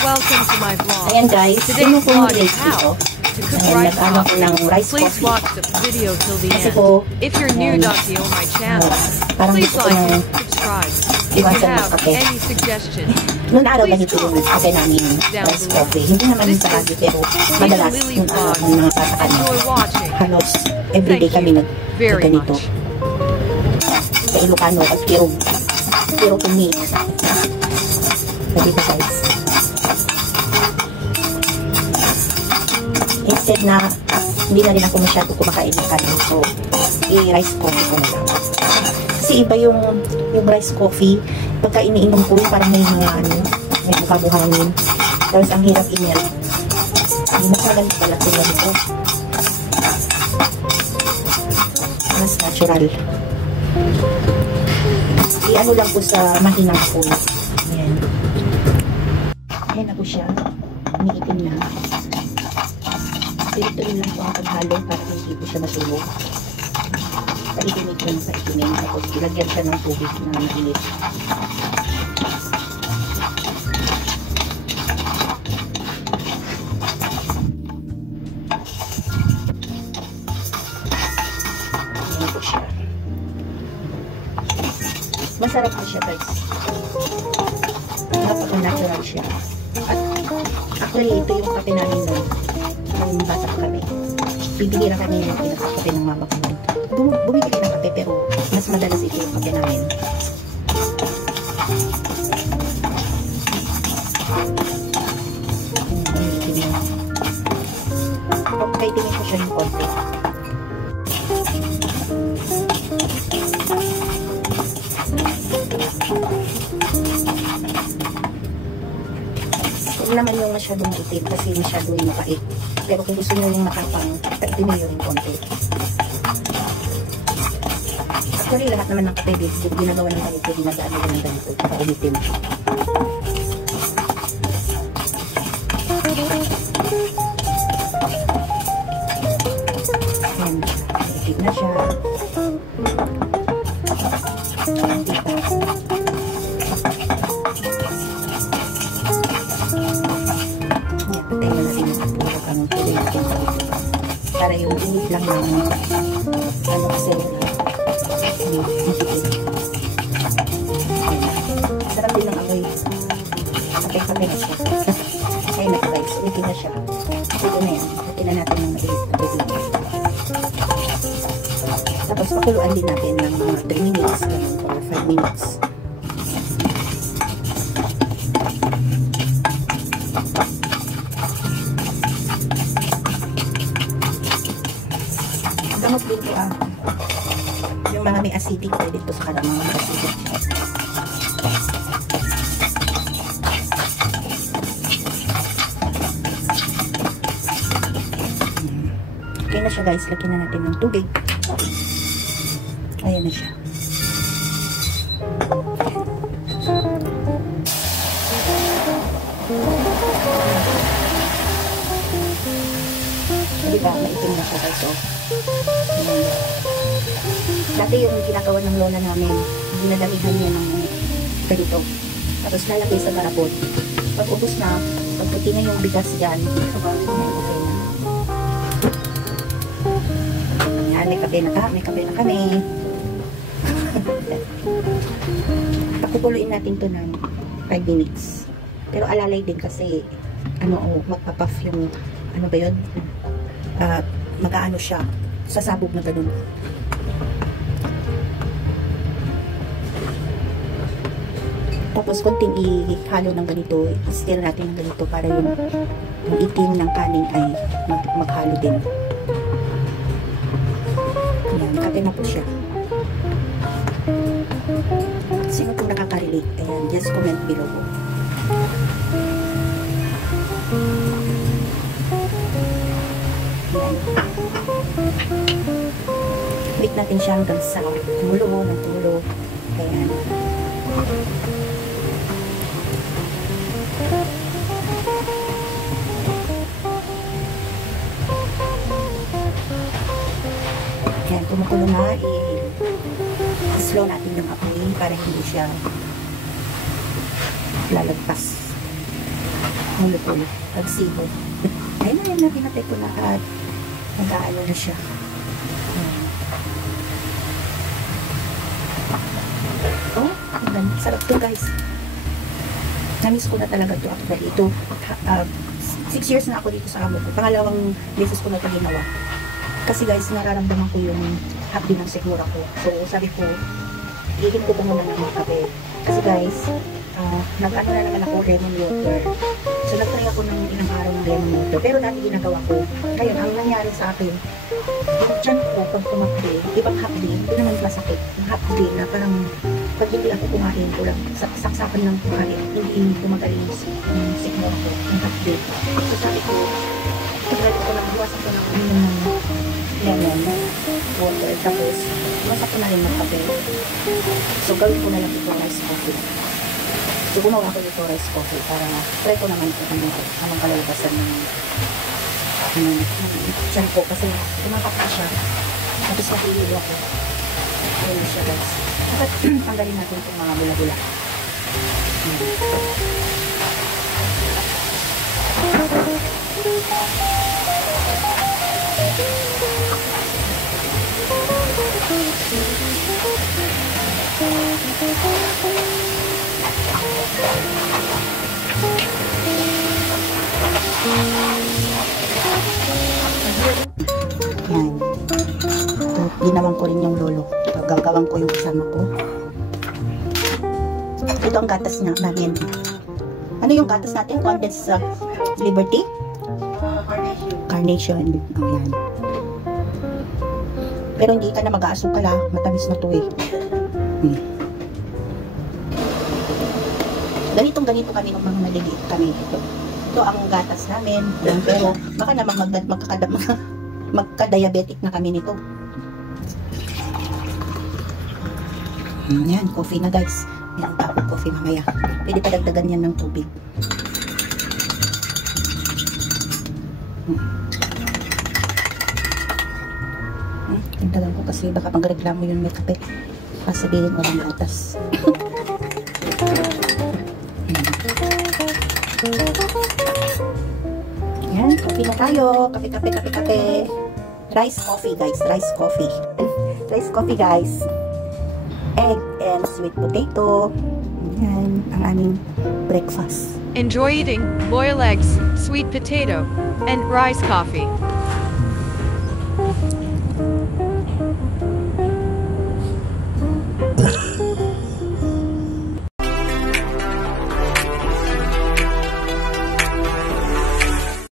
Welcome to my vlog. Ayan guys, Today's vlog is dito. how to cook rice Nag-ano ko ng coffee. rice Please coffee. watch the video till the Kasi end. po, If you're new to my channel, parang please gusto ko like ng and subscribe. If you iwasan ng have kape. any suggestions, Noong araw please ganito yung kape namin, rice below. coffee. Hindi naman This yung sarado, pero is madalas Lily yung araw Vlogs. ng mga tataan. Enjoy watching. Halos everyday Thank kami you very nag-ganito. much. Sa Ilocano at Kirog. Kirog to me. Dito guys. Instead na hindi na rin ako masyado kumakain ng kanin. So, i-rice coffee ko na lang. Kasi iba yung rice coffee. Pagka iniinom ko, parang may mga may kabuhangin. Tapos ang hirap i-melt. Mas magalit pala ito na ito. Mas natural. I-ano lang po sa mahinang po. Ayan. Ayan na po siya. Umiitim na. Ito lang po ang paghalo para hindi po siya matulog. Paitinit ko ng paitinin. Tapos ilagyan siya ng tubig na mainit. Ayan po siya. Masarap po siya guys. Napaka-natural siya. At actually ito yung kape namin nun. Nung bata pa kami. Bibigyan kami ng pinakakape ng mama ko. Bumibili ng kape pero mas madalas ito yung kape namin. Okay, tingin ko siya ng konti. Huwag naman yung masyadong itim kasi masyadong yung mapait. Pero kung gusto nyo yung nakapang, paitin nyo yung konti. Actually, lahat naman ng kape, ginagawa ng ganito, ginagawa ng ganito, para umitim. Ayan, umitim na siya. Para yung init lang ng ano kasi sarap din ng amoy. Kapay-kapay na siya. Ayun na guys, ulitin na siya. Ito na yan. Ulitin na natin ng maliit na tubig. Tapos pakuluan din natin ng mga 3 minutes or 5 minutes. Gamot din po yung mga may acidic po dito sa kanang mga acidic. Okay na siya guys, lagyan na natin ng tubig. Ayan na siya. Diba, maitim na siya guys. Dati yung ginagawa ng lola namin, ginadamihan niya ng ganito. Tapos lalagay sa garapon. Pag ubos na, pagputi na yung bigas dyan, okay na. Yan, may kape na kami. Pakupuluin natin to ng 5 minutes. Pero alalay din kasi, magpapuff yung, ano ba yun? Mag-aano siya, sasabog na ganun. Tapos konting ihalo ng ganito, i-stir natin ng ganito para yung itim ng kanin ay maghalo din. Ayan, kape na po siya. Sino po nakaka-relate? Ayan, just comment below po. natin siya hanggang sa tulo ng tulo. Ayan. Ayan, kumukulo na. I-slow natin yung apoy para hindi siya lalagpas. Mulo-pulo. Pagsibo. Ayun na yun, pinatay ko na at nag-aano na siya. Oh, sarap to guys. Namiss ko na talaga to actually. Ito, 6 years na ako dito sa amo ko. Pangalawang beses ko na ito ginawa. Kasi guys, nararamdaman ko yung hapdi ng sigura ko. So, sabi ko, ihin ko muna ng mga kape. Kasi guys, nag-ano na naman ako lemon water. So, nag-try ako ng ilang araw ng lemon water. Pero dati ginagawa ko. Ngayon, ang nangyari sa akin, yung tiyan ko, pag tumakli, ibang hapdi, hindi naman masakit. Yung hapdi na parang, pag hindi ako kumain ko lang, saksakan lang kumain, hindi kumagaling yung sigura ko, yung hapdi. So, sabi ko, pagkalit ko lang, buwasan ko ng uminom ng lemon water. Tapos, buwasan ko na rin ng kape. So, gawin ko na lang ito rice coffee. So, gumawa ko ito rice coffee para try ko naman ito anong kalalabasan ng tiyan ko kasi tumatak na siya. Tapos nakililo ako. Ayun siya guys. Dapat tanggalin natin itong mga bula-bula. Yan. Ginawan ko rin yung lolo. Gagawin ko yung kasama ko. Ito ang gatas niya namin. Ano yung gatas natin? Condensed Liberty? Carnation. Oh, yan. Pero hindi ka na mag-aasukal ha. Matamis na to eh. Ganito kami nung mga maliliit kami. Ito ang gatas namin. Pero baka naman magka-diabetic na kami nito. Yan, coffee na guys. Yan ang tapos coffee mamaya. Pwede pa dagdagan yan ng tubig. Dagdagan ko kasi baka pagreklamo yun may kape. Sabihin walang gatas. Yan, coffee na tayo. Kape. Rice coffee guys, rice coffee. Rice coffee guys. Egg and sweet potato. Yan, ang aming breakfast. Enjoy eating boiled eggs, sweet potato, and rice coffee.